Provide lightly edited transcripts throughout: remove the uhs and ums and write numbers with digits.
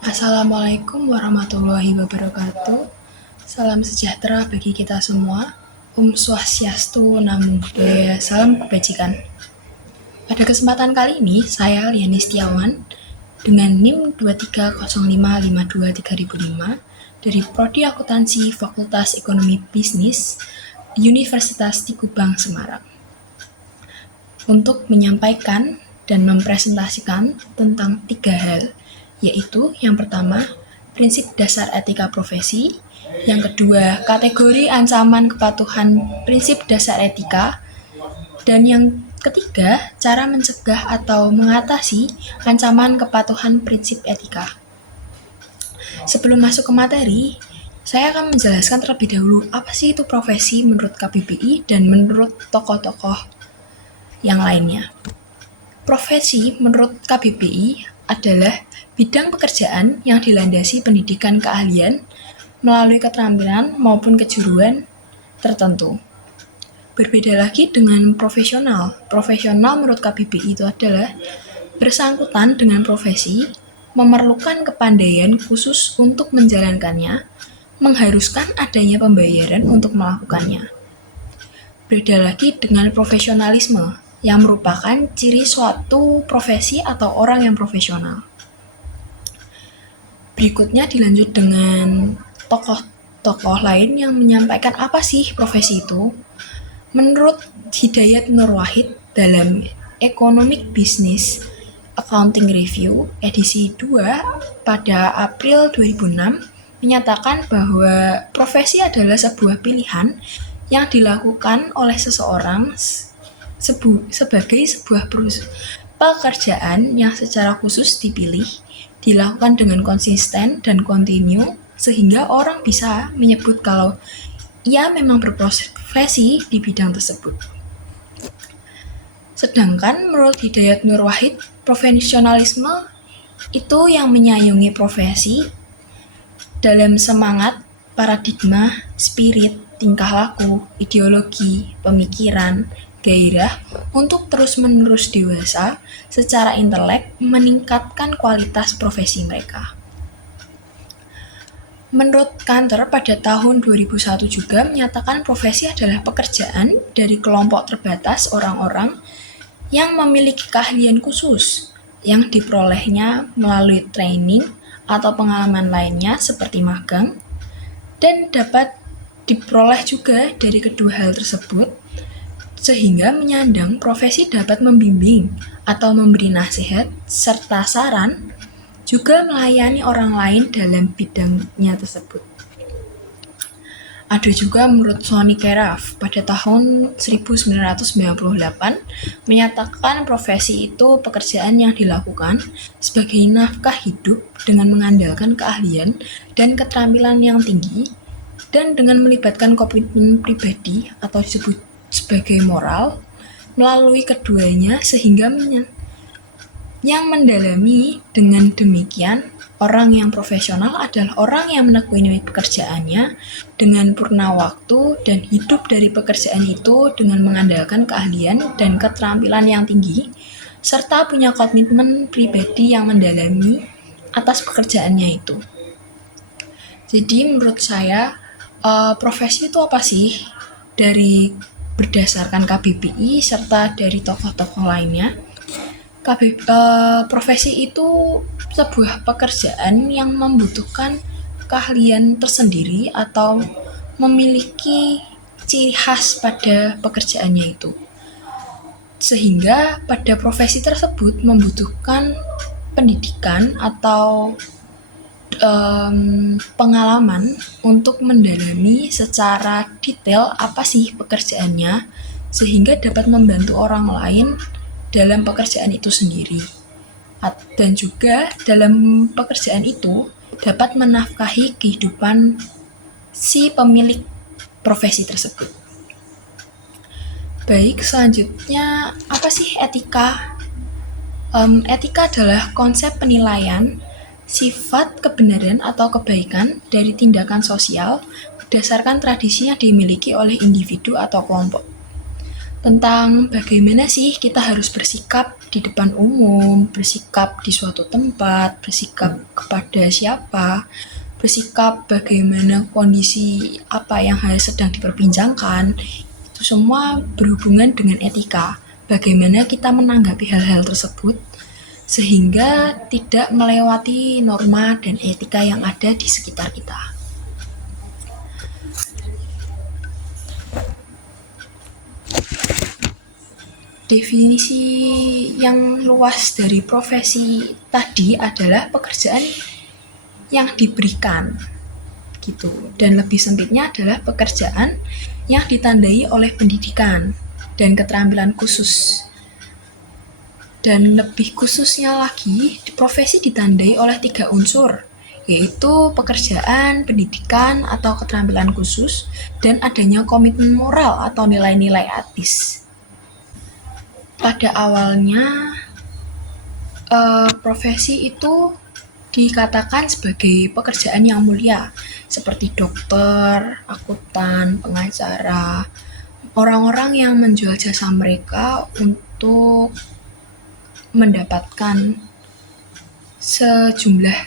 Assalamualaikum warahmatullahi wabarakatuh. Salam sejahtera bagi kita semua. Swastiastu, Namo Buddhaya, salam kebajikan. Pada kesempatan kali ini, saya Liani Setiawan dengan NIM 2305523005 dari Prodi Akuntansi Fakultas Ekonomi Bisnis Universitas Tikubang Semarang untuk menyampaikan dan mempresentasikan tentang 3 hal, yaitu yang pertama, prinsip dasar etika profesi, yang kedua, kategori ancaman kepatuhan prinsip dasar etika, dan yang ketiga, cara mencegah atau mengatasi ancaman kepatuhan prinsip etika. Sebelum masuk ke materi, saya akan menjelaskan terlebih dahulu apa sih itu profesi menurut KBBI dan menurut tokoh-tokoh yang lainnya. Profesi menurut KBBI adalah bidang pekerjaan yang dilandasi pendidikan keahlian melalui keterampilan maupun kejuruan tertentu. Berbeda lagi dengan profesional. Profesional menurut KBBI itu adalah bersangkutan dengan profesi, memerlukan kepandaian khusus untuk menjalankannya, mengharuskan adanya pembayaran untuk melakukannya. Berbeda lagi dengan profesionalisme, yang merupakan ciri suatu profesi atau orang yang profesional. Berikutnya dilanjut dengan tokoh-tokoh lain yang menyampaikan apa sih profesi itu. Menurut Hidayat Nur Wahid dalam Economic Business Accounting Review edisi 2 pada April 2006 menyatakan bahwa profesi adalah sebuah pilihan yang dilakukan oleh seseorang sebagai sebuah pekerjaan yang secara khusus dipilih, dilakukan dengan konsisten dan kontinu sehingga orang bisa menyebut kalau ia memang berprofesi di bidang tersebut. Sedangkan menurut Hidayat Nur Wahid, profesionalisme itu yang menyayangi profesi dalam semangat, paradigma, spirit, tingkah laku, ideologi, pemikiran, gairah untuk terus-menerus dewasa secara intelek meningkatkan kualitas profesi mereka. Menurut Kanter pada tahun 2001 juga menyatakan profesi adalah pekerjaan dari kelompok terbatas orang-orang yang memiliki keahlian khusus yang diperolehnya melalui training atau pengalaman lainnya seperti magang, dan dapat diperoleh juga dari kedua hal tersebut, sehingga menyandang profesi dapat membimbing atau memberi nasihat serta saran, juga melayani orang lain dalam bidangnya tersebut. Ada juga menurut Sonny Keraf pada tahun 1998 menyatakan profesi itu pekerjaan yang dilakukan sebagai nafkah hidup dengan mengandalkan keahlian dan keterampilan yang tinggi dan dengan melibatkan komitmen pribadi atau disebut sebagai moral melalui keduanya sehingga yang mendalami. Dengan demikian, orang yang profesional adalah orang yang menekuni pekerjaannya dengan purna waktu dan hidup dari pekerjaan itu dengan mengandalkan keahlian dan keterampilan yang tinggi, serta punya komitmen pribadi yang mendalami atas pekerjaannya itu. Jadi menurut saya, profesi itu apa sih? Dari berdasarkan KBBI serta dari tokoh-tokoh lainnya, profesi itu sebuah pekerjaan yang membutuhkan keahlian tersendiri atau memiliki ciri khas pada pekerjaannya itu, sehingga pada profesi tersebut membutuhkan pendidikan atau pengalaman untuk mendalami secara detail apa sih pekerjaannya sehingga dapat membantu orang lain dalam pekerjaan itu sendiri, dan juga dalam pekerjaan itu dapat menafkahi kehidupan si pemilik profesi tersebut. Baik, selanjutnya apa sih etika? Etika adalah konsep penilaian sifat kebenaran atau kebaikan dari tindakan sosial berdasarkan tradisi yang dimiliki oleh individu atau kelompok. tentang bagaimana sih kita harus bersikap di depan umum, bersikap di suatu tempat, bersikap kepada siapa, bersikap bagaimana kondisi apa yang sedang diperbincangkan. Itu semua berhubungan dengan etika. Bagaimana kita menanggapi hal-hal tersebut sehingga tidak melewati norma dan etika yang ada di sekitar kita. Definisi yang luas dari profesi tadi adalah pekerjaan yang diberikan gitu, dan lebih sempitnya adalah pekerjaan yang ditandai oleh pendidikan dan keterampilan khusus. Dan lebih khususnya lagi, profesi ditandai oleh 3 unsur, yaitu pekerjaan, pendidikan atau keterampilan khusus, dan adanya komitmen moral atau nilai-nilai etis. Pada awalnya profesi itu dikatakan sebagai pekerjaan yang mulia, seperti dokter, akuntan, pengacara, orang-orang yang menjual jasa mereka untuk mendapatkan sejumlah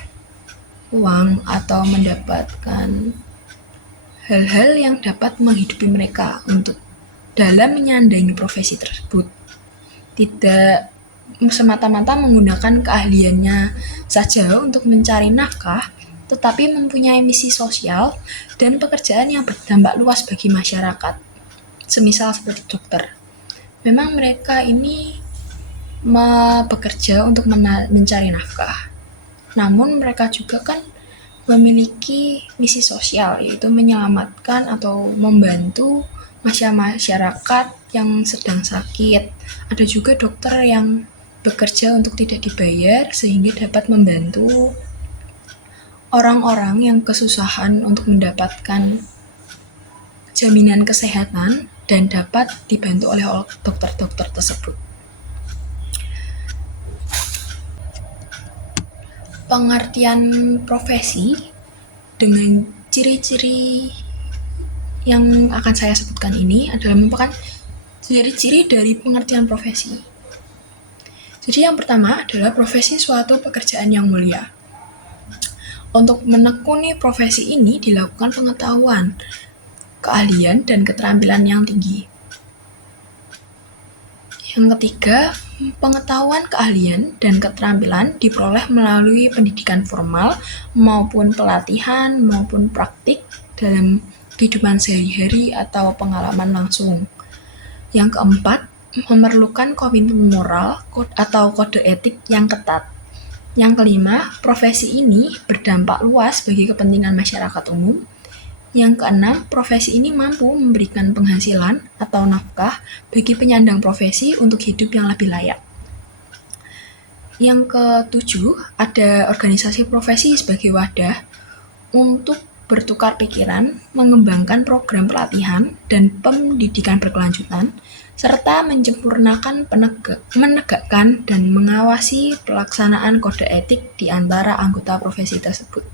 uang atau mendapatkan hal-hal yang dapat menghidupi mereka untuk dalam menyandangi profesi tersebut. Tidak semata-mata menggunakan keahliannya saja untuk mencari nafkah, tetapi mempunyai misi sosial dan pekerjaan yang berdampak luas bagi masyarakat. Semisal seperti dokter. Memang mereka ini bekerja untuk mencari nafkah. Namun mereka juga kan memiliki misi sosial, yaitu menyelamatkan atau membantu masyarakat yang sedang sakit. Ada juga dokter yang bekerja untuk tidak dibayar sehingga dapat membantu orang-orang yang kesusahan untuk mendapatkan jaminan kesehatan dan dapat dibantu oleh dokter-dokter tersebut. Pengertian profesi dengan ciri-ciri yang akan saya sebutkan ini adalah merupakan ciri-ciri dari pengertian profesi. Jadi yang pertama adalah profesi suatu pekerjaan yang mulia. Untuk menekuni profesi ini dilakukan pengetahuan, keahlian, dan keterampilan yang tinggi. Yang ketiga, pengetahuan, keahlian, dan keterampilan diperoleh melalui pendidikan formal maupun pelatihan maupun praktik dalam kehidupan sehari-hari atau pengalaman langsung. Yang keempat, memerlukan komitmen moral atau kode etik yang ketat. Yang kelima, profesi ini berdampak luas bagi kepentingan masyarakat umum. Yang keenam, profesi ini mampu memberikan penghasilan atau nafkah bagi penyandang profesi untuk hidup yang lebih layak. Yang ketujuh, ada organisasi profesi sebagai wadah untuk bertukar pikiran, mengembangkan program pelatihan dan pendidikan berkelanjutan, serta menyempurnakan menegakkan dan mengawasi pelaksanaan kode etik di antara anggota profesi tersebut.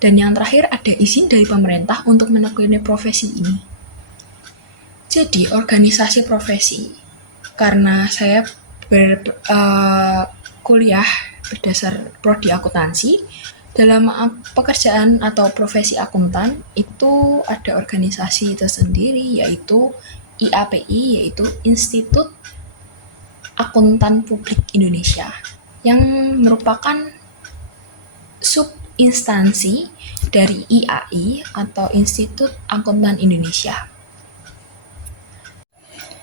Dan yang terakhir, ada izin dari pemerintah untuk menekuni profesi ini. Jadi, organisasi profesi, karena saya kuliah berdasar prodi akuntansi, dalam pekerjaan atau profesi akuntan itu ada organisasi tersendiri, yaitu IAPI, yaitu Institut Akuntan Publik Indonesia, yang merupakan subinstansi dari IAI atau Institut Akuntan Indonesia.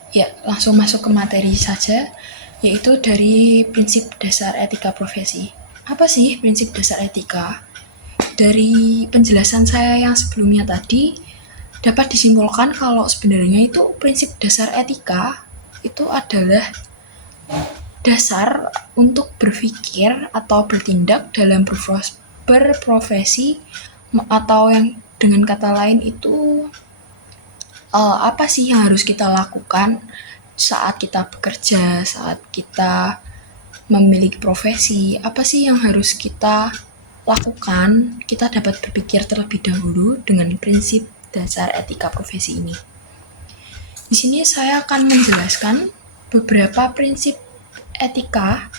Ya, langsung masuk ke materi saja, yaitu dari prinsip dasar etika profesi. Apa sih prinsip dasar etika? Dari penjelasan saya yang sebelumnya tadi, dapat disimpulkan kalau sebenarnya itu prinsip dasar etika itu adalah dasar untuk berpikir atau bertindak dalam berprofesi, atau yang dengan kata lain itu apa sih yang harus kita lakukan saat kita bekerja, saat kita memiliki profesi, apa sih yang harus kita lakukan. Kita dapat berpikir terlebih dahulu dengan prinsip dasar etika profesi ini. Di sini saya akan menjelaskan beberapa prinsip etika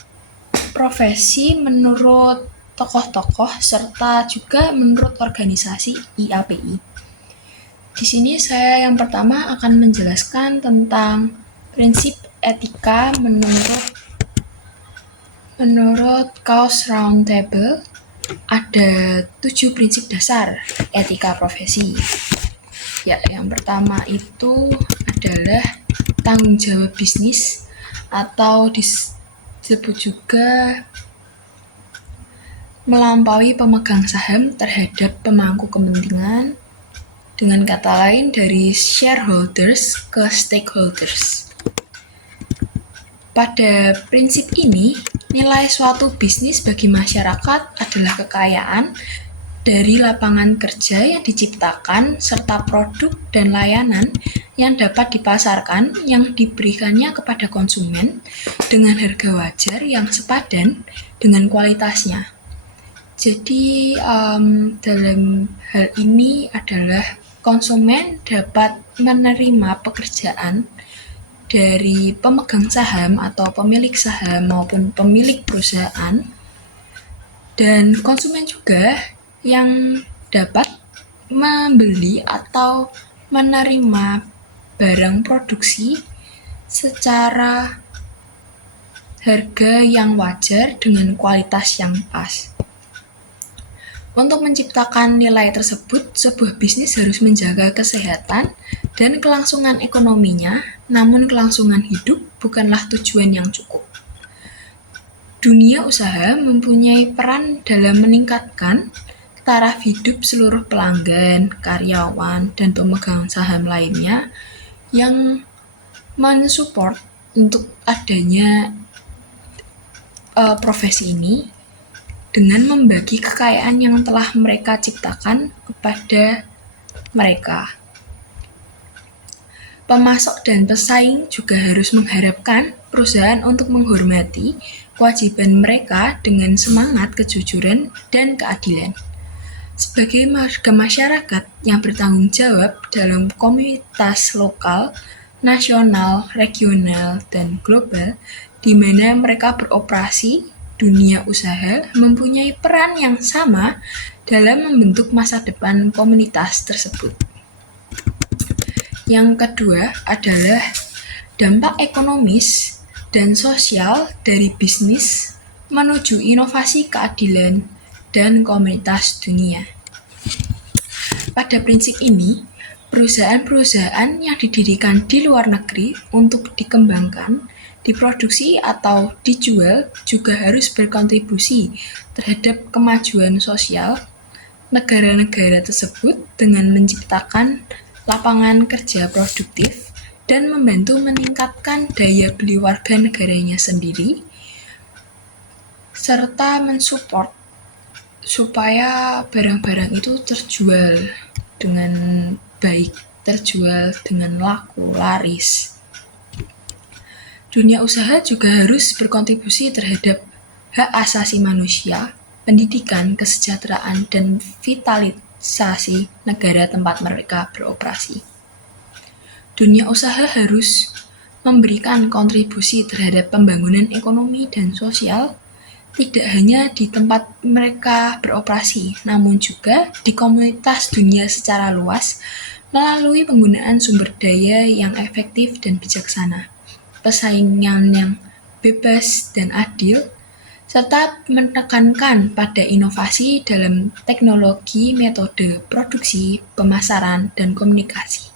profesi menurut tokoh-tokoh serta juga menurut organisasi IAPI. Di sini saya yang pertama akan menjelaskan tentang prinsip etika menurut Chaos Roundtable. Ada 7 prinsip dasar etika profesi. Ya, yang pertama itu adalah tanggung jawab bisnis atau disebut juga melampaui pemegang saham terhadap pemangku kepentingan, dengan kata lain dari shareholders ke stakeholders. Pada prinsip ini, nilai suatu bisnis bagi masyarakat adalah kekayaan dari lapangan kerja yang diciptakan serta produk dan layanan yang dapat dipasarkan yang diberikannya kepada konsumen dengan harga wajar yang sepadan dengan kualitasnya. Jadi dalam hal ini adalah konsumen dapat menerima pekerjaan dari pemegang saham atau pemilik saham maupun pemilik perusahaan, dan konsumen juga yang dapat membeli atau menerima barang produksi secara harga yang wajar dengan kualitas yang pas. Untuk menciptakan nilai tersebut, sebuah bisnis harus menjaga kesehatan dan kelangsungan ekonominya, namun kelangsungan hidup bukanlah tujuan yang cukup. Dunia usaha mempunyai peran dalam meningkatkan taraf hidup seluruh pelanggan, karyawan, dan pemegang saham lainnya yang mensupport untuk adanya profesi ini dengan membagi kekayaan yang telah mereka ciptakan kepada mereka. Pemasok dan pesaing juga harus mengharapkan perusahaan untuk menghormati kewajiban mereka dengan semangat kejujuran dan keadilan. Sebagai warga masyarakat yang bertanggung jawab dalam komunitas lokal, nasional, regional, dan global di mana mereka beroperasi, dunia usaha mempunyai peran yang sama dalam membentuk masa depan komunitas tersebut. Yang kedua adalah dampak ekonomis dan sosial dari bisnis menuju inovasi keadilan dan komunitas dunia. Pada prinsip ini, perusahaan-perusahaan yang didirikan di luar negeri untuk dikembangkan, diproduksi atau dijual juga harus berkontribusi terhadap kemajuan sosial negara-negara tersebut dengan menciptakan lapangan kerja produktif dan membantu meningkatkan daya beli warga negaranya sendiri, serta mensupport supaya barang-barang itu terjual dengan baik, terjual dengan laku, laris. Dunia usaha juga harus berkontribusi terhadap hak asasi manusia, pendidikan, kesejahteraan, dan vitalisasi negara tempat mereka beroperasi. Dunia usaha harus memberikan kontribusi terhadap pembangunan ekonomi dan sosial, tidak hanya di tempat mereka beroperasi, namun juga di komunitas dunia secara luas melalui penggunaan sumber daya yang efektif dan bijaksana, persaingan yang bebas dan adil, serta menekankan pada inovasi dalam teknologi, metode produksi, pemasaran, dan komunikasi.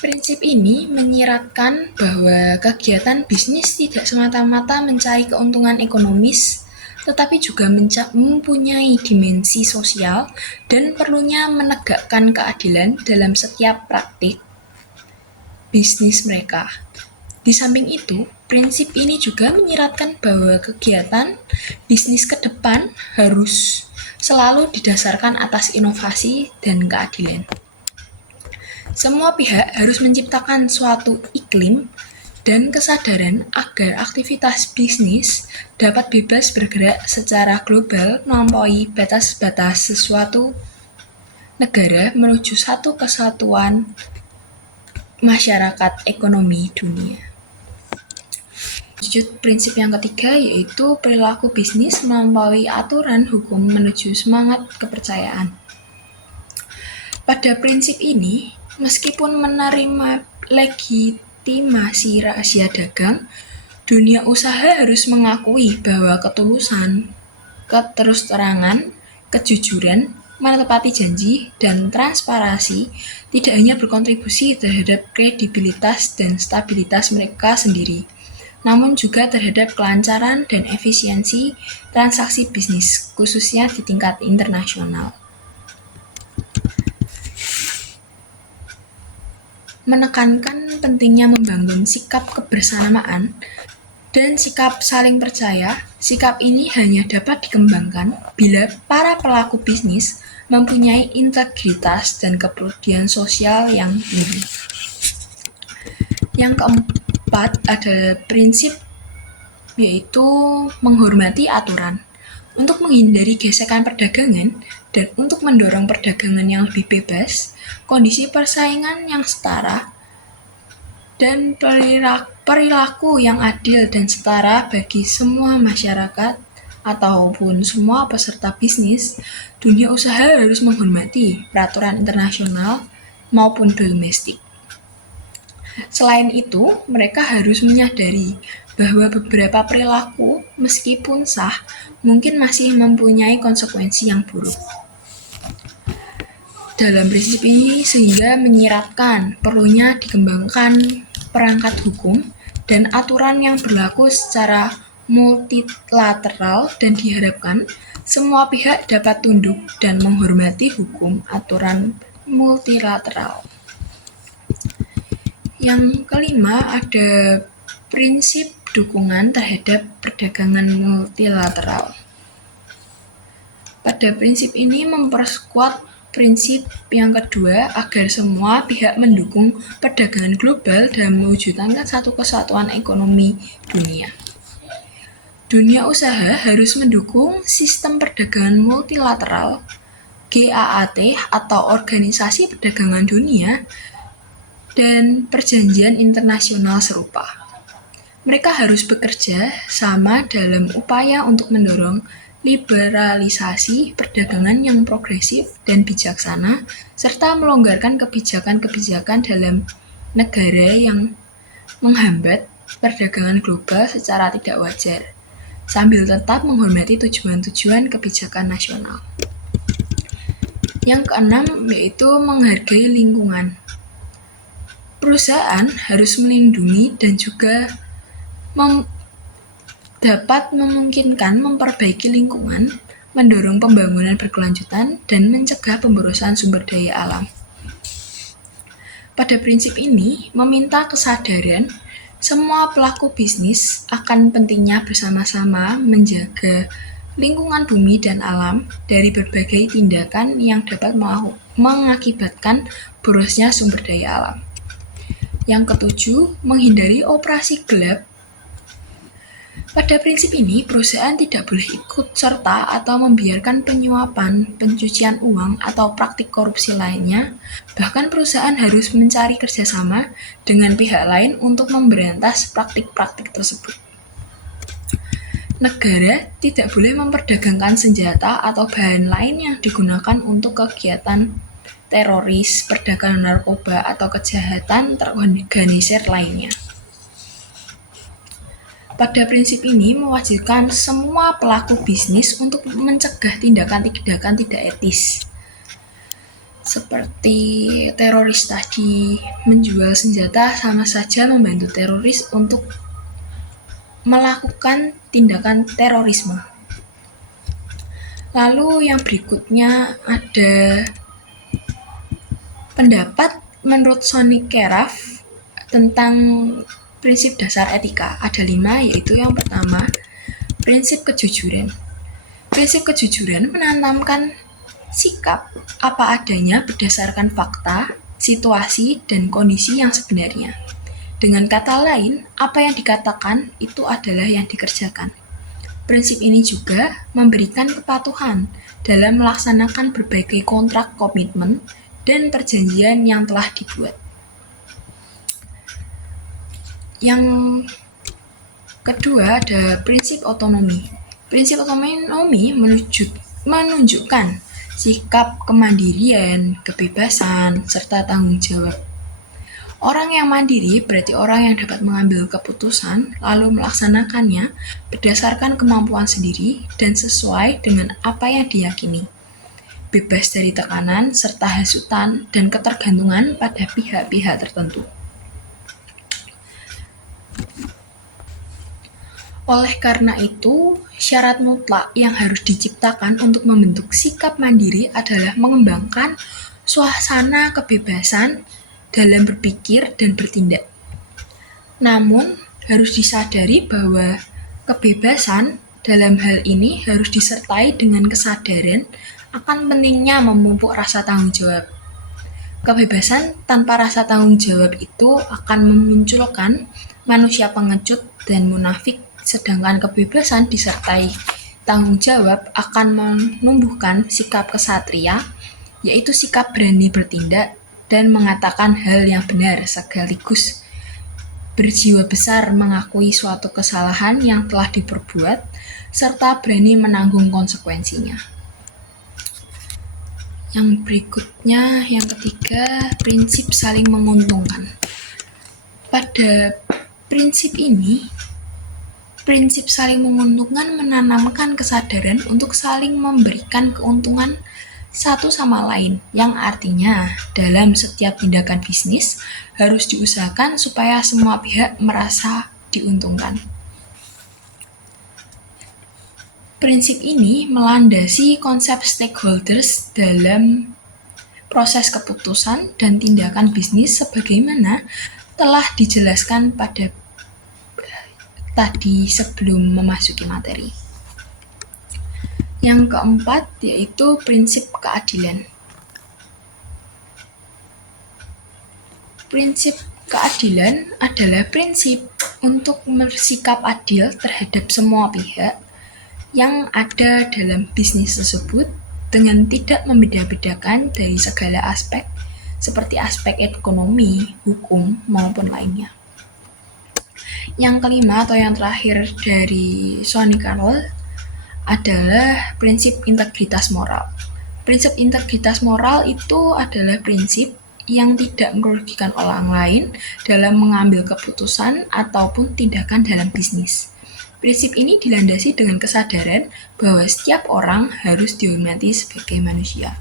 Prinsip ini menyiratkan bahwa kegiatan bisnis tidak semata-mata mencari keuntungan ekonomis, tetapi juga mempunyai dimensi sosial dan perlunya menegakkan keadilan dalam setiap praktik bisnis mereka. Di samping itu, prinsip ini juga menyiratkan bahwa kegiatan bisnis ke depan harus selalu didasarkan atas inovasi dan keadilan. Semua pihak harus menciptakan suatu iklim dan kesadaran agar aktivitas bisnis dapat bebas bergerak secara global melampaui batas-batas sesuatu negara menuju satu kesatuan masyarakat ekonomi dunia. Lanjut prinsip yang ketiga yaitu perilaku bisnis melampaui aturan hukum menuju semangat kepercayaan. Pada prinsip ini, meskipun menerima legitimasi rahasia dagang, dunia usaha harus mengakui bahwa ketulusan, keterus-terangan, kejujuran, menepati janji, dan transparansi tidak hanya berkontribusi terhadap kredibilitas dan stabilitas mereka sendiri, namun juga terhadap kelancaran dan efisiensi transaksi bisnis, khususnya di tingkat internasional. Menekankan pentingnya membangun sikap kebersamaan dan sikap saling percaya. Sikap ini hanya dapat dikembangkan bila para pelaku bisnis mempunyai integritas dan kepedulian sosial yang tinggi. Yang keempat adalah prinsip yaitu menghormati aturan. Untuk menghindari gesekan perdagangan dan untuk mendorong perdagangan yang lebih bebas, kondisi persaingan yang setara, dan perilaku yang adil dan setara bagi semua masyarakat ataupun semua peserta bisnis, dunia usaha harus menghormati peraturan internasional maupun domestik. Selain itu, mereka harus menyadari bahwa beberapa perilaku, meskipun sah, mungkin masih mempunyai konsekuensi yang buruk. Dalam prinsip ini sehingga menyiratkan perlunya dikembangkan perangkat hukum dan aturan yang berlaku secara multilateral dan diharapkan semua pihak dapat tunduk dan menghormati hukum aturan multilateral. Yang kelima ada prinsip dukungan terhadap perdagangan multilateral. Pada prinsip ini memperkuat prinsip yang kedua agar semua pihak mendukung perdagangan global dalam mewujudkan satu kesatuan ekonomi dunia. Dunia usaha harus mendukung sistem perdagangan multilateral GAAT atau Organisasi Perdagangan Dunia dan perjanjian internasional serupa. Mereka harus bekerja sama dalam upaya untuk mendorong liberalisasi perdagangan yang progresif dan bijaksana, serta melonggarkan kebijakan-kebijakan dalam negara yang menghambat perdagangan global secara tidak wajar, sambil tetap menghormati tujuan-tujuan kebijakan nasional. Yang keenam yaitu menghargai lingkungan. Perusahaan harus melindungi dan juga dapat memungkinkan memperbaiki lingkungan, mendorong pembangunan berkelanjutan, dan mencegah pemborosan sumber daya alam. Pada prinsip ini, meminta kesadaran semua pelaku bisnis akan pentingnya bersama-sama menjaga lingkungan bumi dan alam dari berbagai tindakan yang dapat mengakibatkan borosnya sumber daya alam. Yang ketujuh, menghindari operasi gelap. Pada prinsip ini, perusahaan tidak boleh ikut serta atau membiarkan penyuapan, pencucian uang, atau praktik korupsi lainnya. Bahkan perusahaan harus mencari kerjasama dengan pihak lain untuk memberantas praktik-praktik tersebut. Negara tidak boleh memperdagangkan senjata atau bahan lain yang digunakan untuk kegiatan teroris, perdagangan narkoba, atau kejahatan terorganisir lainnya. Pada prinsip ini mewajibkan semua pelaku bisnis untuk mencegah tindakan-tindakan tidak etis. Seperti teroris tadi, menjual senjata sama saja membantu teroris untuk melakukan tindakan terorisme. Lalu yang berikutnya ada pendapat menurut Sonny Keraf tentang prinsip dasar etika. Ada 5, yaitu yang pertama, prinsip kejujuran. Prinsip kejujuran menanamkan sikap apa adanya berdasarkan fakta, situasi, dan kondisi yang sebenarnya. Dengan kata lain, apa yang dikatakan itu adalah yang dikerjakan. Prinsip ini juga memberikan kepatuhan dalam melaksanakan berbagai kontrak komitmen dan perjanjian yang telah dibuat. Yang kedua ada prinsip otonomi. Prinsip otonomi menunjukkan sikap kemandirian, kebebasan, serta tanggung jawab. Orang yang mandiri berarti orang yang dapat mengambil keputusan lalu melaksanakannya berdasarkan kemampuan sendiri dan sesuai dengan apa yang diyakini. Bebas dari tekanan serta hasutan dan ketergantungan pada pihak-pihak tertentu. Oleh karena itu, syarat mutlak yang harus diciptakan untuk membentuk sikap mandiri adalah mengembangkan suasana kebebasan dalam berpikir dan bertindak. Namun, harus disadari bahwa kebebasan dalam hal ini harus disertai dengan kesadaran akan pentingnya memupuk rasa tanggung jawab. Kebebasan tanpa rasa tanggung jawab itu akan memunculkan manusia pengecut dan munafik, sedangkan kebebasan disertai tanggung jawab akan menumbuhkan sikap kesatria, yaitu sikap berani bertindak dan mengatakan hal yang benar sekaligus berjiwa besar mengakui suatu kesalahan yang telah diperbuat serta berani menanggung konsekuensinya. Yang berikutnya, yang ketiga, prinsip saling menguntungkan. Pada prinsip ini, prinsip saling menguntungkan menanamkan kesadaran untuk saling memberikan keuntungan satu sama lain, yang artinya dalam setiap tindakan bisnis harus diusahakan supaya semua pihak merasa diuntungkan. Prinsip ini melandasi konsep stakeholders dalam proses keputusan dan tindakan bisnis sebagaimana telah dijelaskan pada tadi sebelum memasuki materi. Yang keempat yaitu prinsip keadilan. Prinsip keadilan adalah prinsip untuk bersikap adil terhadap semua pihak yang ada dalam bisnis tersebut dengan tidak membeda-bedakan dari segala aspek seperti aspek ekonomi, hukum, maupun lainnya. Yang kelima atau yang terakhir dari Sonny Carroll adalah prinsip integritas moral. Prinsip integritas moral itu adalah prinsip yang tidak merugikan orang lain dalam mengambil keputusan ataupun tindakan dalam bisnis. Prinsip ini dilandasi dengan kesadaran bahwa setiap orang harus dihormati sebagai manusia.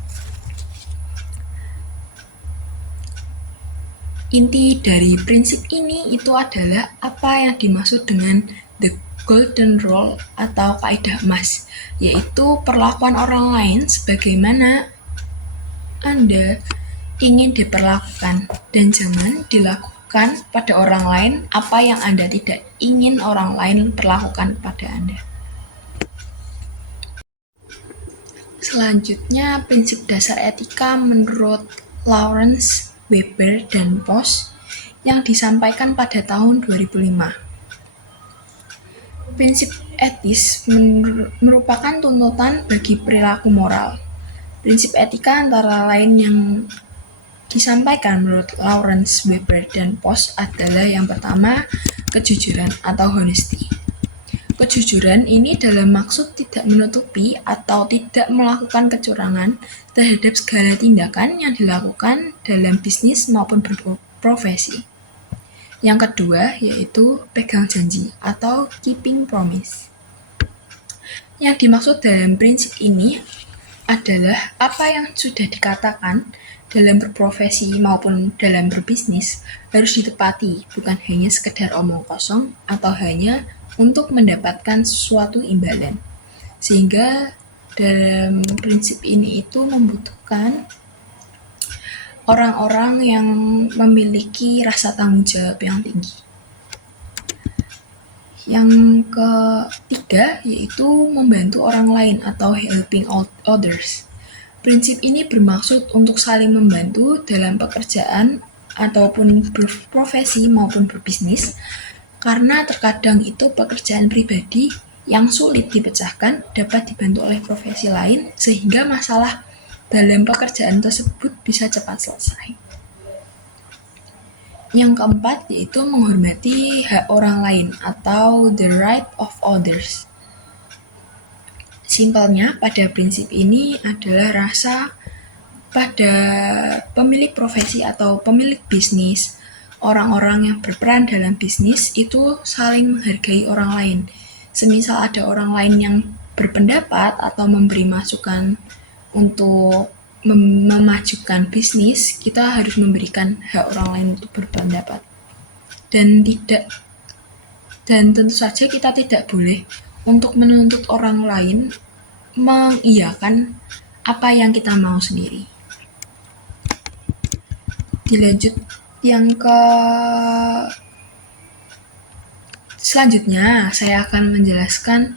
Inti dari prinsip ini itu adalah apa yang dimaksud dengan the golden rule atau kaidah emas, yaitu perlakuan orang lain sebagaimana Anda ingin diperlakukan dan jangan dilakukan pada orang lain apa yang Anda tidak ingin orang lain perlakukan kepada Anda. Selanjutnya, prinsip dasar etika menurut Lawrence, Weber, dan Post yang disampaikan pada tahun 2005. Prinsip etis merupakan tuntutan bagi perilaku moral. Prinsip etika antara lain yang disampaikan menurut Lawrence, Weber, dan Post adalah yang pertama, kejujuran atau honesty. Kejujuran ini dalam maksud tidak menutupi atau tidak melakukan kecurangan terhadap segala tindakan yang dilakukan dalam bisnis maupun berprofesi. Yang kedua yaitu pegang janji atau keeping promise. Yang dimaksud dalam prinsip ini adalah apa yang sudah dikatakan dalam berprofesi maupun dalam berbisnis harus ditepati, bukan hanya sekedar omong kosong atau hanya untuk mendapatkan suatu imbalan. Sehingga dalam prinsip ini itu membutuhkan orang-orang yang memiliki rasa tanggung jawab yang tinggi. Yang ketiga yaitu membantu orang lain atau helping others. Prinsip ini bermaksud untuk saling membantu dalam pekerjaan ataupun berprofesi maupun berbisnis, karena terkadang itu pekerjaan pribadi yang sulit dipecahkan dapat dibantu oleh profesi lain sehingga masalah dalam pekerjaan tersebut bisa cepat selesai. Yang keempat yaitu menghormati hak orang lain atau the right of others. Simpelnya, pada prinsip ini adalah rasa pada pemilik profesi atau pemilik bisnis, orang-orang yang berperan dalam bisnis itu saling menghargai orang lain. Semisal ada orang lain yang berpendapat atau memberi masukan untuk memajukan bisnis, kita harus memberikan hak orang lain untuk berpendapat. Dan tentu saja kita tidak boleh untuk menuntut orang lain mengiyakan apa yang kita mau sendiri. Dilanjut yang selanjutnya saya akan menjelaskan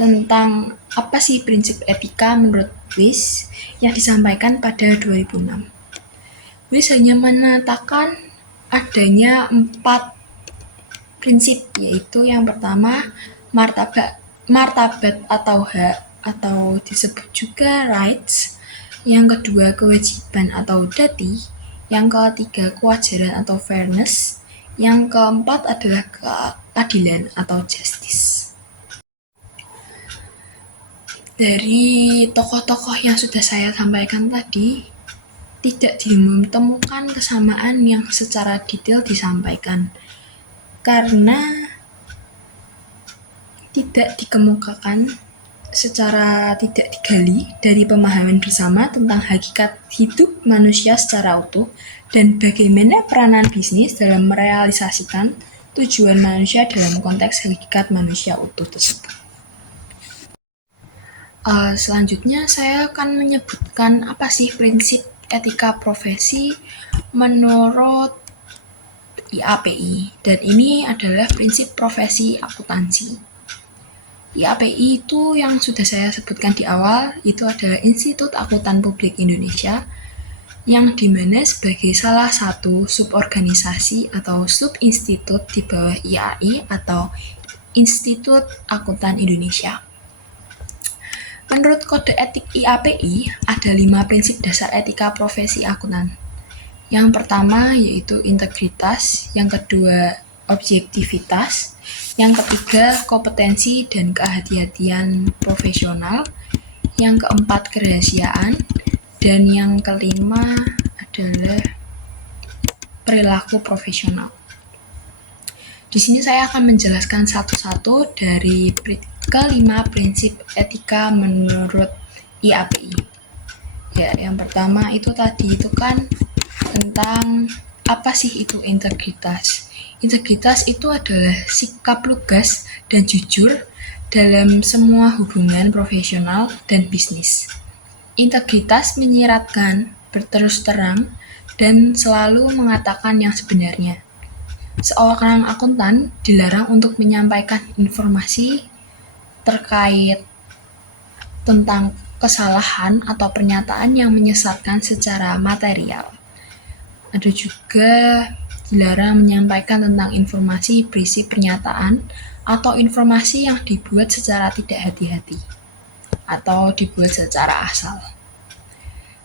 tentang apa sih prinsip etika menurut WIS yang disampaikan pada 2006. WIS hanya menetapkan adanya 4 prinsip, yaitu yang pertama martabat atau hak atau disebut juga rights, yang kedua kewajiban atau duty, yang ketiga kewajaran atau fairness, yang keempat adalah keadilan atau justice. Dari tokoh-tokoh yang sudah saya sampaikan tadi, tidak ditemukan kesamaan yang secara detail disampaikan, karena tidak dikemukakan secara tidak digali dari pemahaman bersama tentang hakikat hidup manusia secara utuh dan bagaimana peranan bisnis dalam merealisasikan tujuan manusia dalam konteks hakikat manusia utuh tersebut. Selanjutnya saya akan menyebutkan apa sih prinsip etika profesi menurut IAPI, dan ini adalah prinsip profesi akuntansi. IAPI itu yang sudah saya sebutkan di awal, itu adalah Institut Akuntan Publik Indonesia, yang dimana sebagai salah satu suborganisasi atau subinstitut di bawah IAI atau Institut Akuntan Indonesia. Menurut kode etik IAPI, ada 5 prinsip dasar etika profesi akuntan. Yang pertama yaitu integritas, yang kedua objektivitas, yang ketiga kompetensi dan kehati-hatian profesional, yang keempat kerahasiaan, dan yang kelima adalah perilaku profesional. Di sini saya akan menjelaskan satu-satu dari kelima prinsip etika menurut IAPI. Ya, yang pertama itu tadi itu kan tentang apa sih itu integritas. Integritas itu adalah sikap lugas dan jujur dalam semua hubungan profesional dan bisnis. Integritas menyiratkan berterus terang dan selalu mengatakan yang sebenarnya. Seorang akuntan dilarang untuk menyampaikan informasi terkait tentang kesalahan atau pernyataan yang menyesatkan secara material. Ada juga dilarang menyampaikan tentang informasi berisi pernyataan atau informasi yang dibuat secara tidak hati-hati atau dibuat secara asal.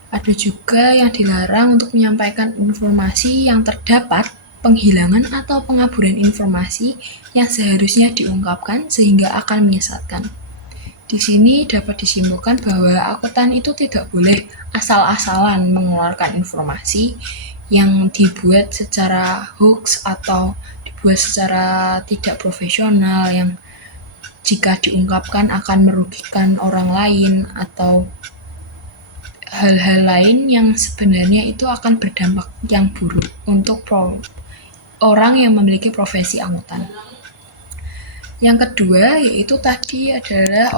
Ada juga yang dilarang untuk menyampaikan informasi yang terdapat penghilangan atau pengaburan informasi yang seharusnya diungkapkan sehingga akan menyesatkan. Di sini dapat disimpulkan bahwa akuntan itu tidak boleh asal-asalan mengeluarkan informasi yang dibuat secara hoax atau dibuat secara tidak profesional yang jika diungkapkan akan merugikan orang lain atau hal-hal lain yang sebenarnya itu akan berdampak yang buruk untuk orang yang memiliki profesi akuntan. Yang kedua yaitu tadi adalah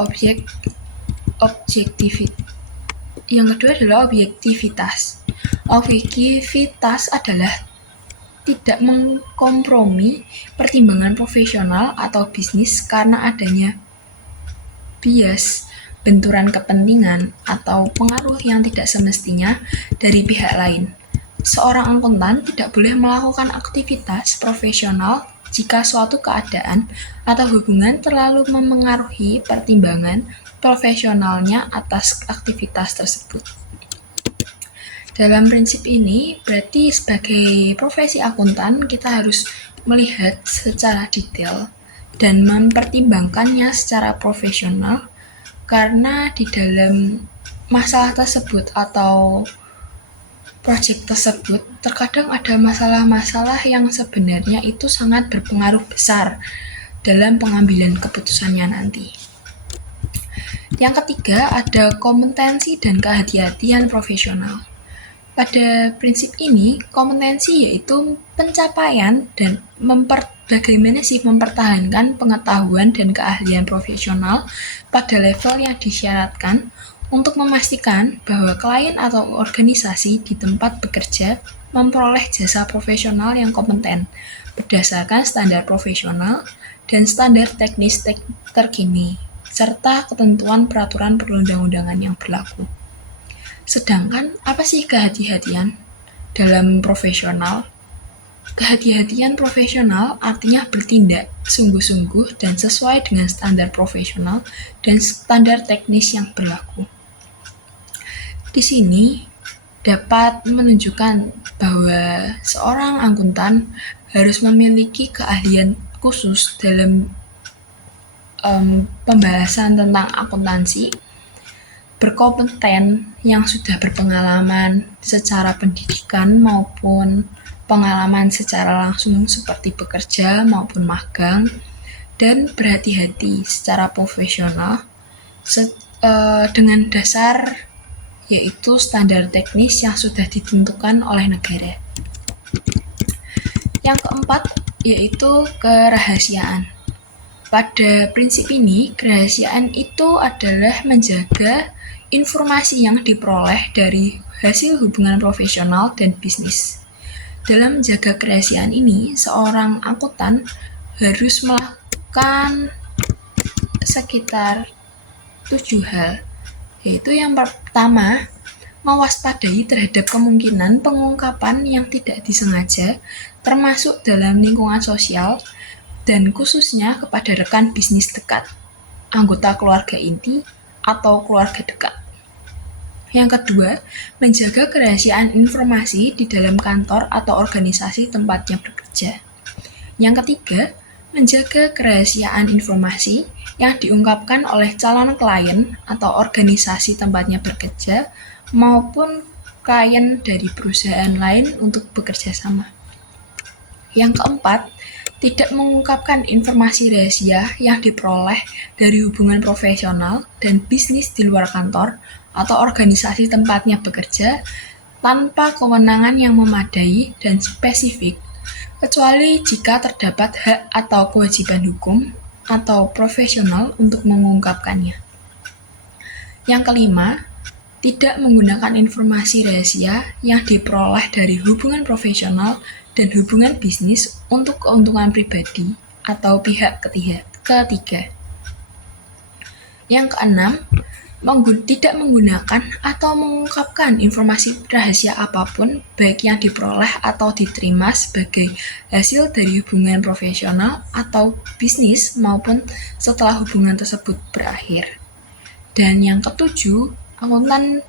objektivitas. Objektivitas adalah tidak mengkompromi pertimbangan profesional atau bisnis karena adanya bias, benturan kepentingan, atau pengaruh yang tidak semestinya dari pihak lain. Seorang akuntan tidak boleh melakukan aktivitas profesional jika suatu keadaan atau hubungan terlalu memengaruhi pertimbangan profesionalnya atas aktivitas tersebut. Dalam prinsip ini, berarti sebagai profesi akuntan, kita harus melihat secara detail dan mempertimbangkannya secara profesional, karena di dalam masalah tersebut atau proyek tersebut terkadang ada masalah-masalah yang sebenarnya itu sangat berpengaruh besar dalam pengambilan keputusannya nanti. Yang ketiga, ada kompetensi dan kehati-hatian profesional. Pada prinsip ini, kompetensi yaitu pencapaian dan bagaimana sih mempertahankan pengetahuan dan keahlian profesional pada level yang disyaratkan untuk memastikan bahwa klien atau organisasi di tempat bekerja memperoleh jasa profesional yang kompeten berdasarkan standar profesional dan standar teknis terkini, serta ketentuan peraturan perundang-undangan yang berlaku. Sedangkan, apa sih kehati-hatian dalam profesional? Kehati-hatian profesional artinya bertindak sungguh-sungguh dan sesuai dengan standar profesional dan standar teknis yang berlaku. Di sini dapat menunjukkan bahwa seorang akuntan harus memiliki keahlian khusus dalam pembahasan tentang akuntansi, berkompeten yang sudah berpengalaman secara pendidikan maupun pengalaman secara langsung seperti bekerja maupun magang, dan berhati-hati secara profesional dengan dasar yaitu standar teknis yang sudah ditentukan oleh negara. Yang keempat yaitu kerahasiaan. Pada prinsip ini, kerahasiaan itu adalah menjaga informasi yang diperoleh dari hasil hubungan profesional dan bisnis. Dalam menjaga kerahasiaan ini, seorang akuntan harus melakukan sekitar 7 hal, yaitu yang pertama, mewaspadai terhadap kemungkinan pengungkapan yang tidak disengaja, termasuk dalam lingkungan sosial, dan khususnya kepada rekan bisnis dekat, anggota keluarga inti, atau keluarga dekat. Yang kedua, menjaga kerahasiaan informasi di dalam kantor atau organisasi tempatnya bekerja. Yang ketiga, menjaga kerahasiaan informasi yang diungkapkan oleh calon klien atau organisasi tempatnya bekerja maupun klien dari perusahaan lain untuk bekerja sama. Yang keempat, tidak mengungkapkan informasi rahasia yang diperoleh dari hubungan profesional dan bisnis di luar kantor atau organisasi tempatnya bekerja tanpa kewenangan yang memadai dan spesifik, kecuali jika terdapat hak atau kewajiban hukum atau profesional untuk mengungkapkannya. Yang kelima, tidak menggunakan informasi rahasia yang diperoleh dari hubungan profesional dan hubungan bisnis untuk keuntungan pribadi atau pihak ketiga. Yang keenam, tidak menggunakan atau mengungkapkan informasi rahasia apapun baik yang diperoleh atau diterima sebagai hasil dari hubungan profesional atau bisnis maupun setelah hubungan tersebut berakhir. Dan yang ketujuh, akuntan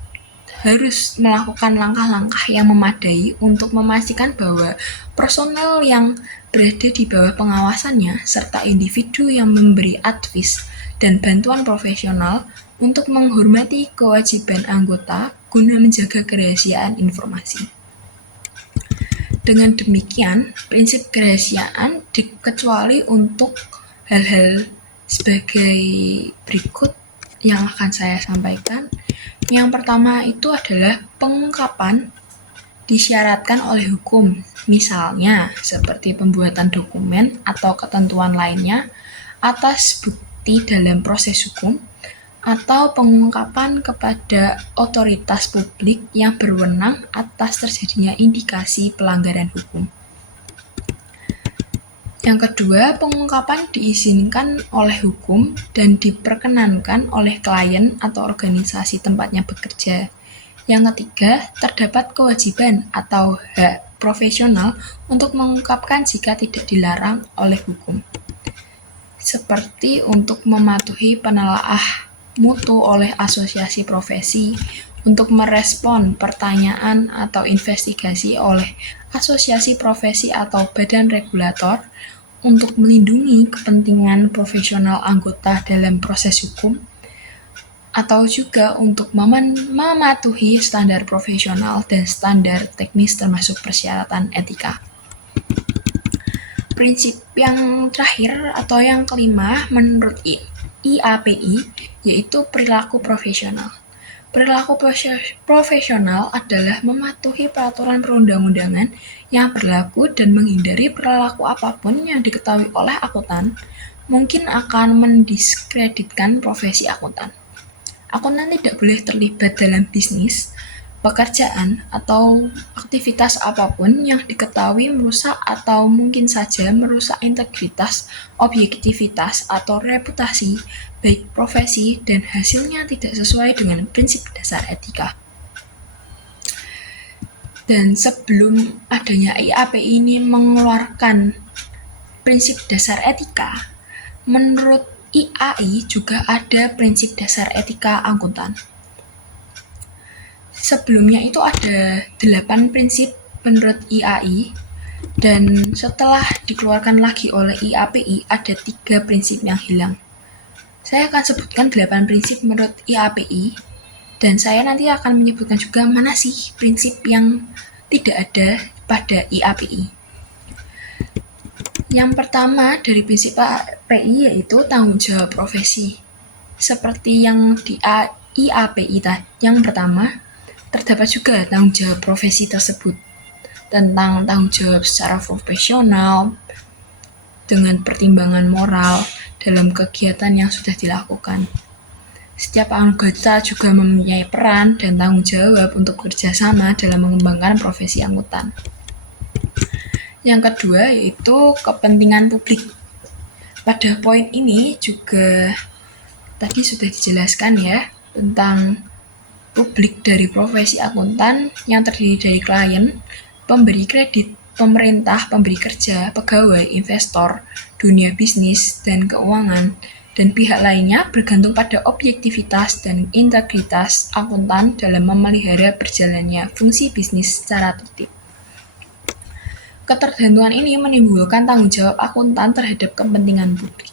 harus melakukan langkah-langkah yang memadai untuk memastikan bahwa personel yang berada di bawah pengawasannya serta individu yang memberi advis dan bantuan profesional untuk menghormati kewajiban anggota guna menjaga kerahasiaan informasi. Dengan demikian, prinsip kerahasiaan dikecuali untuk hal-hal sebagai berikut yang akan saya sampaikan. Yang pertama itu adalah pengungkapan disyaratkan oleh hukum, misalnya seperti pembuatan dokumen atau ketentuan lainnya atas bukti dalam proses hukum, atau pengungkapan kepada otoritas publik yang berwenang atas terjadinya indikasi pelanggaran hukum. Yang kedua, pengungkapan diizinkan oleh hukum dan diperkenankan oleh klien atau organisasi tempatnya bekerja. Yang ketiga, terdapat kewajiban atau hak profesional untuk mengungkapkan jika tidak dilarang oleh hukum, seperti untuk mematuhi penelaah mutu oleh asosiasi profesi, untuk merespon pertanyaan atau investigasi oleh asosiasi profesi atau badan regulator, untuk melindungi kepentingan profesional anggota dalam proses hukum, atau juga untuk mematuhi standar profesional dan standar teknis termasuk persyaratan etika. Prinsip yang terakhir atau yang kelima menurut IAPI yaitu perilaku profesional. Perilaku profesional adalah mematuhi peraturan perundang-undangan yang berlaku dan menghindari perilaku apapun yang diketahui oleh akuntan mungkin akan mendiskreditkan profesi akuntan. Akuntan tidak boleh terlibat dalam bisnis, pekerjaan, atau aktivitas apapun yang diketahui merusak atau mungkin saja merusak integritas, objektivitas, atau reputasi, baik profesi dan hasilnya tidak sesuai dengan prinsip dasar etika. Dan sebelum adanya IAPI ini mengeluarkan prinsip dasar etika, menurut IAI juga ada prinsip dasar etika akuntan. Sebelumnya itu ada 8 prinsip menurut IAI, dan setelah dikeluarkan lagi oleh IAPI ada 3 prinsip yang hilang. Saya akan sebutkan 8 prinsip menurut IAPI, dan saya nanti akan menyebutkan juga mana sih prinsip yang tidak ada pada IAPI. Yang pertama dari prinsip IAPI yaitu tanggung jawab profesi. Seperti yang di IAPI yang pertama, terdapat juga tanggung jawab profesi tersebut tentang tanggung jawab secara profesional dengan pertimbangan moral dalam kegiatan yang sudah dilakukan. Setiap anggota juga mempunyai peran dan tanggung jawab untuk bekerjasama dalam mengembangkan profesi akuntan. Yang kedua yaitu kepentingan publik. Pada poin ini juga tadi sudah dijelaskan ya tentang publik dari profesi akuntan yang terdiri dari klien, pemberi kredit, pemerintah, pemberi kerja, pegawai, investor, dunia bisnis dan keuangan, dan pihak lainnya bergantung pada objektivitas dan integritas akuntan dalam memelihara berjalannya fungsi bisnis secara tertib. Ketergantungan ini menimbulkan tanggung jawab akuntan terhadap kepentingan publik.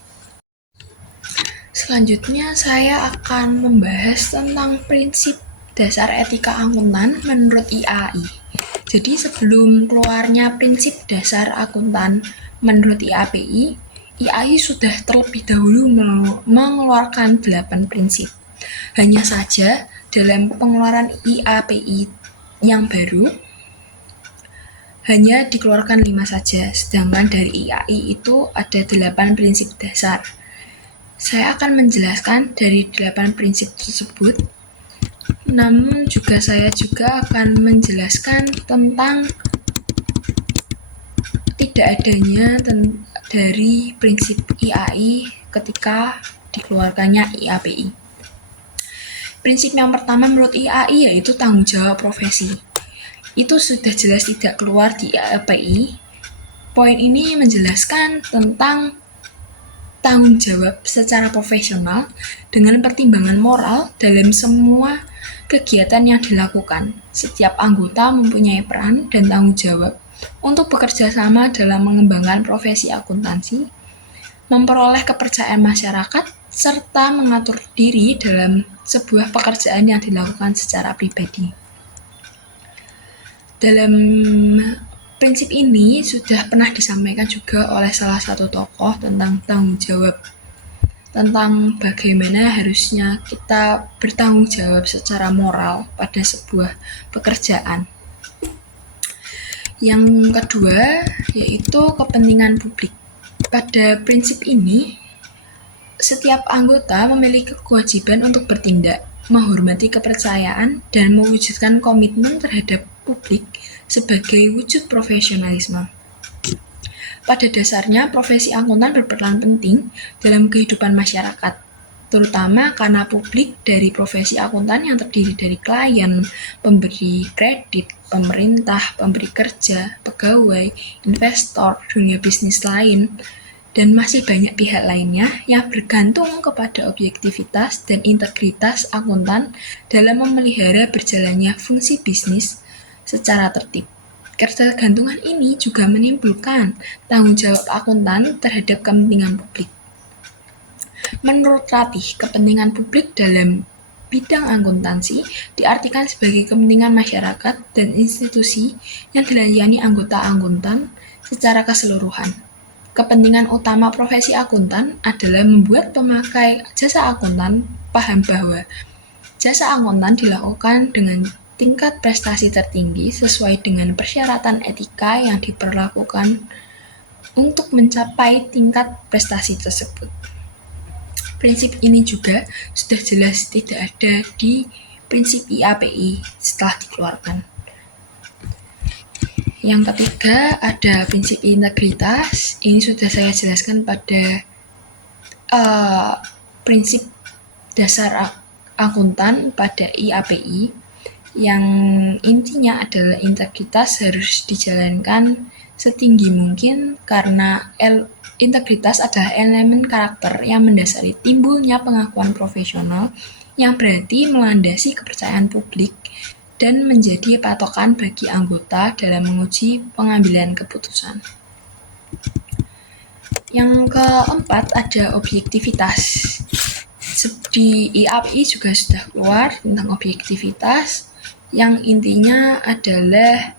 Selanjutnya saya akan membahas tentang prinsip dasar etika akuntan menurut IAI. Jadi sebelum keluarnya prinsip dasar akuntan menurut IAPI, IAI sudah terlebih dahulu mengeluarkan 8 prinsip. Hanya saja dalam pengeluaran IAPI yang baru hanya dikeluarkan 5 saja, sedangkan dari IAI itu ada 8 prinsip dasar. Saya akan menjelaskan dari 8 prinsip tersebut, namun saya juga akan menjelaskan tentang tidak adanya dari prinsip IAI ketika dikeluarkannya IAPI. Prinsip yang pertama menurut IAI yaitu tanggung jawab profesi. Itu sudah jelas tidak keluar di IAPI. Poin ini menjelaskan tentang tanggung jawab secara profesional dengan pertimbangan moral dalam semua kegiatan yang dilakukan. Setiap anggota mempunyai peran dan tanggung jawab untuk bekerja sama dalam mengembangkan profesi akuntansi, memperoleh kepercayaan masyarakat, serta mengatur diri dalam sebuah pekerjaan yang dilakukan secara pribadi. Dalam prinsip ini sudah pernah disampaikan juga oleh salah satu tokoh tentang tanggung jawab, tentang bagaimana harusnya kita bertanggung jawab secara moral pada sebuah pekerjaan. Yang kedua yaitu kepentingan publik. Pada prinsip ini, setiap anggota memiliki kewajiban untuk bertindak, menghormati kepercayaan, dan mewujudkan komitmen terhadap publik sebagai wujud profesionalisme. Pada dasarnya, profesi akuntan berperan penting dalam kehidupan masyarakat, terutama karena publik dari profesi akuntan yang terdiri dari klien, pemberi kredit, pemerintah, pemberi kerja, pegawai, investor, dunia bisnis lain, dan masih banyak pihak lainnya yang bergantung kepada objektivitas dan integritas akuntan dalam memelihara berjalannya fungsi bisnis secara tertib. Ketergantungan ini juga menimbulkan tanggung jawab akuntan terhadap kepentingan publik. Menurut Ratih, kepentingan publik dalam bidang akuntansi diartikan sebagai kepentingan masyarakat dan institusi yang dilayani anggota akuntan secara keseluruhan. Kepentingan utama profesi akuntan adalah membuat pemakai jasa akuntan paham bahwa jasa akuntan dilakukan dengan tingkat prestasi tertinggi sesuai dengan persyaratan etika yang diperlakukan untuk mencapai tingkat prestasi tersebut. Prinsip ini juga sudah jelas tidak ada di prinsip IAPI setelah dikeluarkan. Yang ketiga ada prinsip integritas. Ini sudah saya jelaskan pada prinsip dasar akuntan pada IAPI, yang intinya adalah integritas harus dijalankan setinggi mungkin karena integritas adalah elemen karakter yang mendasari timbulnya pengakuan profesional yang berarti melandasi kepercayaan publik dan menjadi patokan bagi anggota dalam menguji pengambilan keputusan. Yang keempat ada objektivitas. Di IAPI juga sudah keluar tentang objektivitas, yang intinya adalah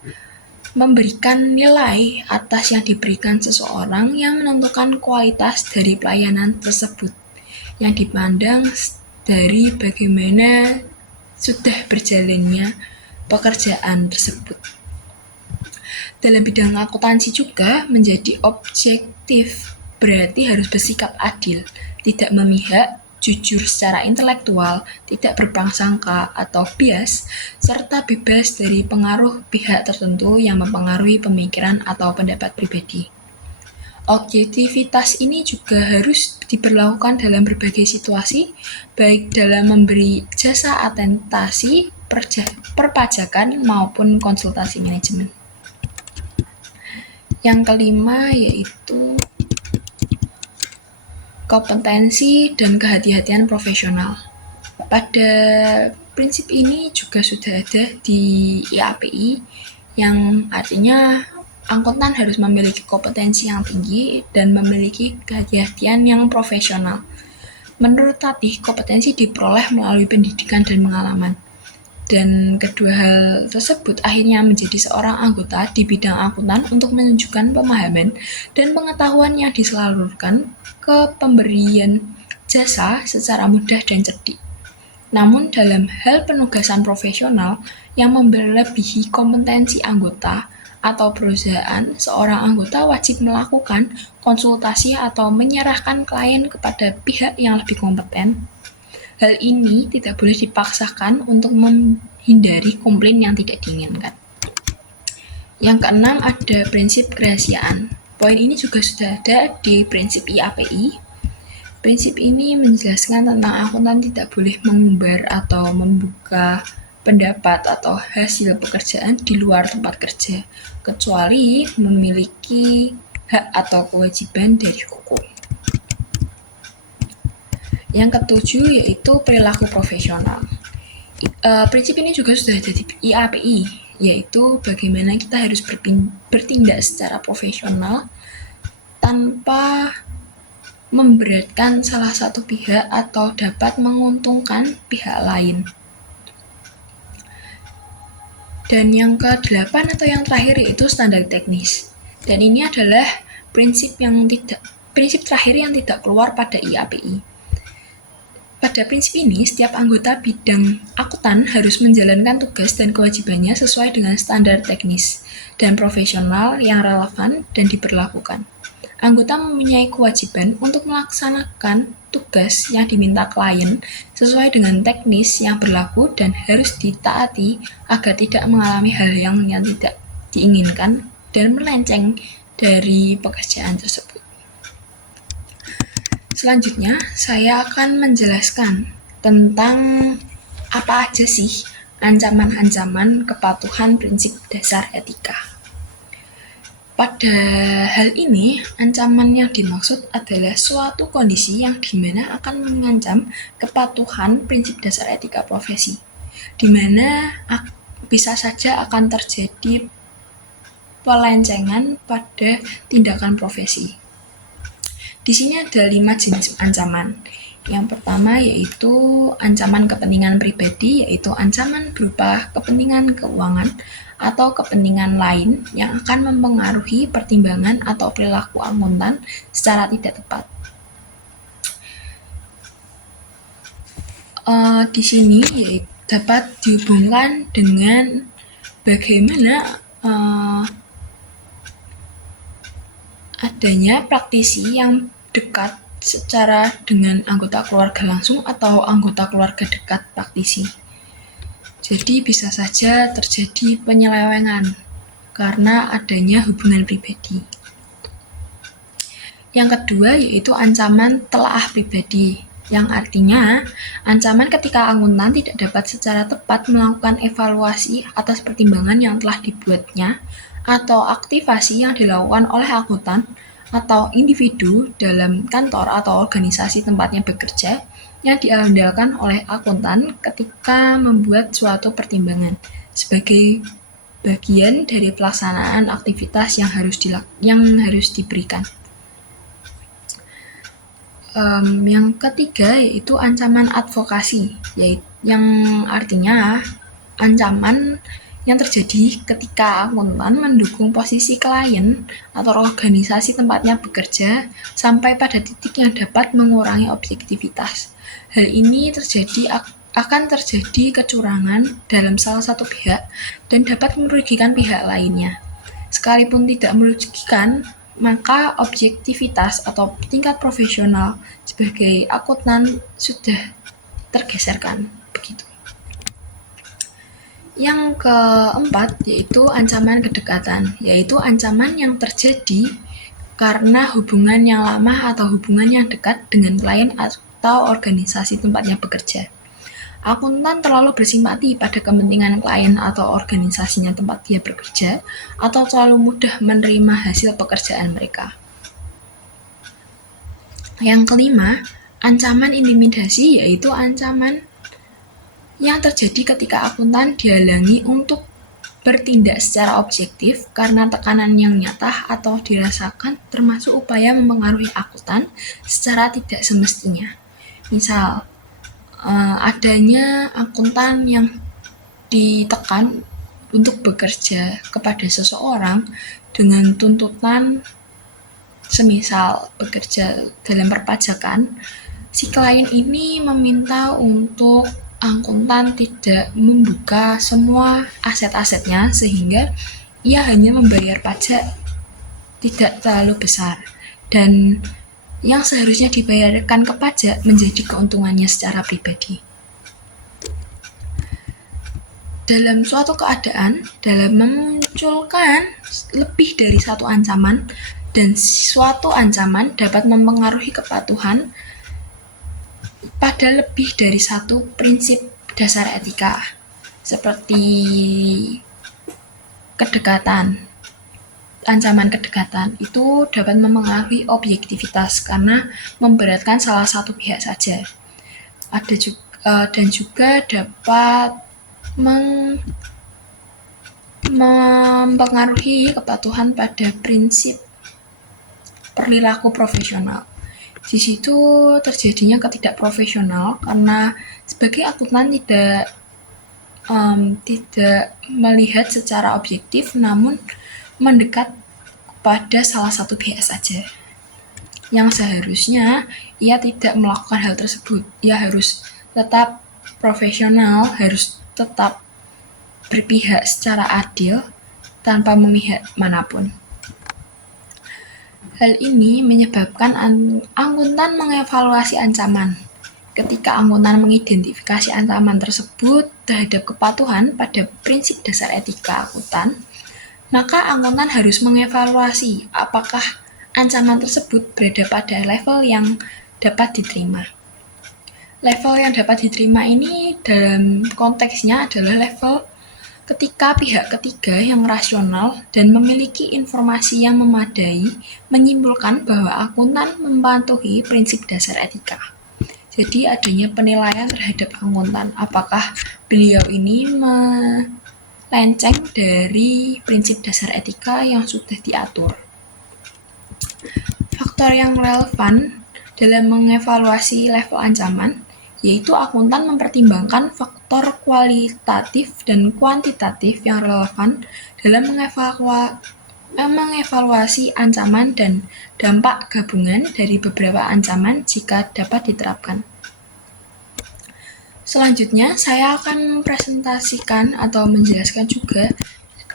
memberikan nilai atas yang diberikan seseorang yang menentukan kualitas dari pelayanan tersebut, yang dipandang dari bagaimana sudah berjalannya pekerjaan tersebut. Dalam bidang akuntansi juga menjadi objektif, berarti harus bersikap adil, tidak memihak, jujur secara intelektual, tidak berprasangka atau bias, serta bebas dari pengaruh pihak tertentu yang mempengaruhi pemikiran atau pendapat pribadi. Objektivitas ini juga harus diberlakukan dalam berbagai situasi, baik dalam memberi jasa akuntansi, perpajakan, maupun konsultasi manajemen. Yang kelima yaitu kompetensi dan kehati-hatian profesional. Pada prinsip ini juga sudah ada di IAPI, yang artinya akuntan harus memiliki kompetensi yang tinggi dan memiliki kehati-hatian yang profesional. Menurut Ratih, kompetensi diperoleh melalui pendidikan dan pengalaman. Dan kedua hal tersebut akhirnya menjadi seorang anggota di bidang akuntan untuk menunjukkan pemahaman dan pengetahuan yang disalurkan ke pemberian jasa secara mudah dan cerdik. Namun dalam hal penugasan profesional yang melebihi kompetensi anggota atau perusahaan, seorang anggota wajib melakukan konsultasi atau menyerahkan klien kepada pihak yang lebih kompeten. Hal ini tidak boleh dipaksakan untuk menghindari komplain yang tidak diinginkan. Yang keenam ada prinsip kerahasiaan. Poin ini juga sudah ada di prinsip IAPI. Prinsip ini menjelaskan tentang akuntan tidak boleh mengumbar atau membuka pendapat atau hasil pekerjaan di luar tempat kerja, kecuali memiliki hak atau kewajiban dari hukum. Yang ketujuh yaitu perilaku profesional. Prinsip ini juga sudah ada di IAPI, yaitu bagaimana kita harus bertindak secara profesional tanpa memberatkan salah satu pihak atau dapat menguntungkan pihak lain. Dan yang ke-8 atau yang terakhir yaitu standar teknis. Dan ini adalah prinsip terakhir yang tidak keluar pada IAPI. Pada prinsip ini, setiap anggota bidang akuntan harus menjalankan tugas dan kewajibannya sesuai dengan standar teknis dan profesional yang relevan dan diberlakukan. Anggota mempunyai kewajiban untuk melaksanakan tugas yang diminta klien sesuai dengan teknis yang berlaku dan harus ditaati agar tidak mengalami hal yang tidak diinginkan dan melenceng dari pekerjaan tersebut. Selanjutnya, saya akan menjelaskan tentang apa aja sih ancaman-ancaman kepatuhan prinsip dasar etika. Pada hal ini, ancaman yang dimaksud adalah suatu kondisi yang dimana akan mengancam kepatuhan prinsip dasar etika profesi, di mana bisa saja akan terjadi pelencengan pada tindakan profesi. Di sini ada 5 jenis ancaman. Yang pertama yaitu ancaman kepentingan pribadi, yaitu ancaman berupa kepentingan keuangan atau kepentingan lain yang akan mempengaruhi pertimbangan atau perilaku akuntan secara tidak tepat. Di sini dapat dihubungkan dengan bagaimana adanya praktisi yang dekat secara dengan anggota keluarga langsung atau anggota keluarga dekat praktisi. Jadi bisa saja terjadi penyelewengan karena adanya hubungan pribadi. Yang kedua yaitu ancaman telaah pribadi, yang artinya ancaman ketika akuntan tidak dapat secara tepat melakukan evaluasi atas pertimbangan yang telah dibuatnya atau aktivasi yang dilakukan oleh akuntan atau individu dalam kantor atau organisasi tempatnya bekerja yang diandalkan oleh akuntan ketika membuat suatu pertimbangan sebagai bagian dari pelaksanaan aktivitas yang harus diberikan. Yang ketiga yaitu ancaman advokasi, yang artinya ancaman yang terjadi ketika akuntan mendukung posisi klien atau organisasi tempatnya bekerja sampai pada titik yang dapat mengurangi objektivitas. Hal ini akan terjadi kecurangan dalam salah satu pihak dan dapat merugikan pihak lainnya. Sekalipun tidak merugikan, maka objektivitas atau tingkat profesional sebagai akuntan sudah tergeserkan. Begitu. Yang keempat yaitu ancaman kedekatan, yaitu ancaman yang terjadi karena hubungan yang lama atau hubungan yang dekat dengan klien atau organisasi tempatnya bekerja. Akuntan terlalu bersimpati pada kepentingan klien atau organisasinya tempat dia bekerja, atau terlalu mudah menerima hasil pekerjaan mereka. Yang kelima, ancaman intimidasi, yaitu ancaman yang terjadi ketika akuntan dihalangi untuk bertindak secara objektif karena tekanan yang nyata atau dirasakan, termasuk upaya mempengaruhi akuntan secara tidak semestinya. Misal, adanya akuntan yang ditekan untuk bekerja kepada seseorang dengan tuntutan semisal bekerja dalam perpajakan, si klien ini meminta untuk akuntan tidak membuka semua aset-asetnya sehingga ia hanya membayar pajak tidak terlalu besar dan yang seharusnya dibayarkan ke pajak menjadi keuntungannya secara pribadi. Dalam suatu keadaan, dalam memunculkan lebih dari satu ancaman, dan suatu ancaman dapat mempengaruhi kepatuhan pada lebih dari satu prinsip dasar etika, seperti kedekatan. Ancaman kedekatan itu dapat mempengaruhi objektivitas karena memberatkan salah satu pihak saja. Dan juga dapat mempengaruhi kepatuhan pada prinsip perilaku profesional. Di situ terjadinya ketidakprofesional karena sebagai akuntan tidak melihat secara objektif, namun mendekat pada salah satu pihak saja. Yang seharusnya ia tidak melakukan hal tersebut. Ia harus tetap profesional, harus tetap berpihak secara adil tanpa memihak manapun. Hal ini menyebabkan akuntan mengevaluasi ancaman. Ketika akuntan mengidentifikasi ancaman tersebut terhadap kepatuhan pada prinsip dasar etika akuntan, maka akuntan harus mengevaluasi apakah ancaman tersebut berada pada level yang dapat diterima. Level yang dapat diterima ini dalam konteksnya adalah level Ketika pihak ketiga yang rasional dan memiliki informasi yang memadai menyimpulkan bahwa akuntan mematuhi prinsip dasar etika. Jadi adanya penilaian terhadap akuntan, apakah beliau ini melenceng dari prinsip dasar etika yang sudah diatur. Faktor yang relevan dalam mengevaluasi level ancaman yaitu akuntan mempertimbangkan faktor kualitatif dan kuantitatif yang relevan dalam mengevaluasi ancaman dan dampak gabungan dari beberapa ancaman jika dapat diterapkan. Selanjutnya, saya akan mempresentasikan atau menjelaskan juga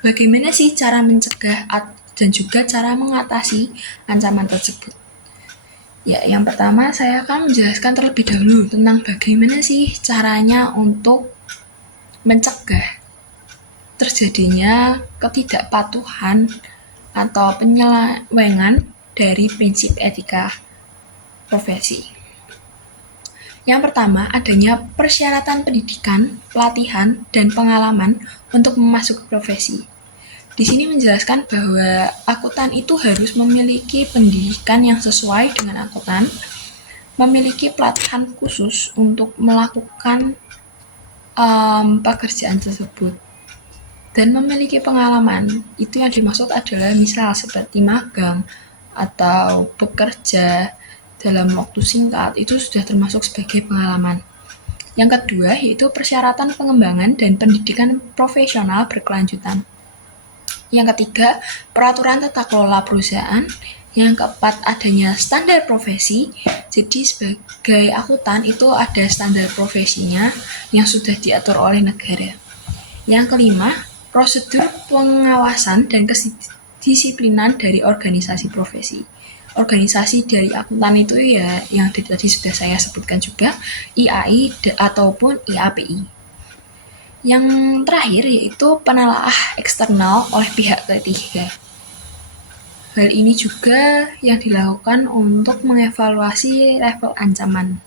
bagaimana sih cara mencegah dan juga cara mengatasi ancaman tersebut. Ya, yang pertama saya akan menjelaskan terlebih dahulu tentang bagaimana sih caranya untuk mencegah terjadinya ketidakpatuhan atau penyelewengan dari prinsip etika profesi. Yang pertama, adanya persyaratan pendidikan, pelatihan, dan pengalaman untuk memasuki profesi. Di sini menjelaskan bahwa akuntan itu harus memiliki pendidikan yang sesuai dengan akuntan, memiliki pelatihan khusus untuk melakukan pekerjaan tersebut, dan memiliki pengalaman. Itu yang dimaksud adalah misal seperti magang atau bekerja dalam waktu singkat, itu sudah termasuk sebagai pengalaman. Yang kedua yaitu persyaratan pengembangan dan pendidikan profesional berkelanjutan. Yang ketiga, peraturan tata kelola perusahaan. Yang keempat, adanya standar profesi. Jadi sebagai akuntan itu ada standar profesinya yang sudah diatur oleh negara. Yang kelima, prosedur pengawasan dan kedisiplinan dari organisasi profesi. Organisasi dari akuntan itu ya yang tadi sudah saya sebutkan juga, IAI ataupun IAPI. Yang terakhir yaitu penelaah eksternal oleh pihak ketiga. Hal ini juga yang dilakukan untuk mengevaluasi level ancaman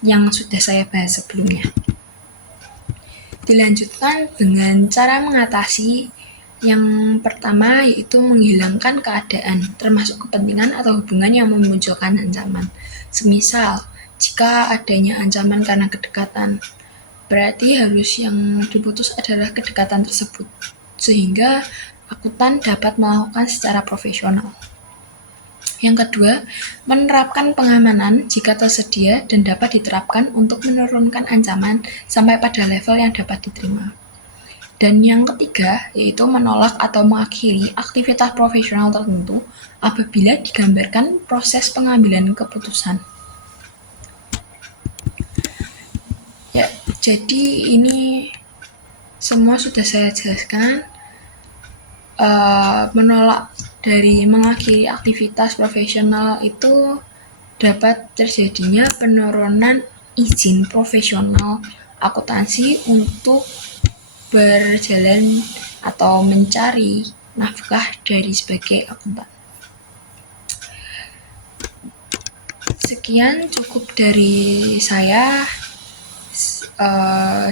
yang sudah saya bahas sebelumnya. Dilanjutkan dengan cara mengatasi. Yang pertama yaitu menghilangkan keadaan, termasuk kepentingan atau hubungan yang memunculkan ancaman. Semisal, jika adanya ancaman karena kedekatan, berarti harus yang diputus adalah kedekatan tersebut, sehingga akuntan dapat melakukan secara profesional. Yang kedua, menerapkan pengamanan jika tersedia dan dapat diterapkan untuk menurunkan ancaman sampai pada level yang dapat diterima. Dan yang ketiga, yaitu menolak atau mengakhiri aktivitas profesional tertentu apabila digambarkan proses pengambilan keputusan. Ya, jadi ini semua sudah saya jelaskan. Menolak dari mengakhiri aktivitas profesional itu dapat terjadinya penurunan izin profesional akuntansi untuk berjalan atau mencari nafkah dari sebagai akuntan. Sekian cukup dari saya.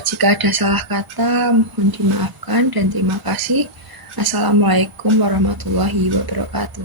Jika ada salah kata mohon dimaafkan dan terima kasih. Assalamualaikum warahmatullahi wabarakatuh.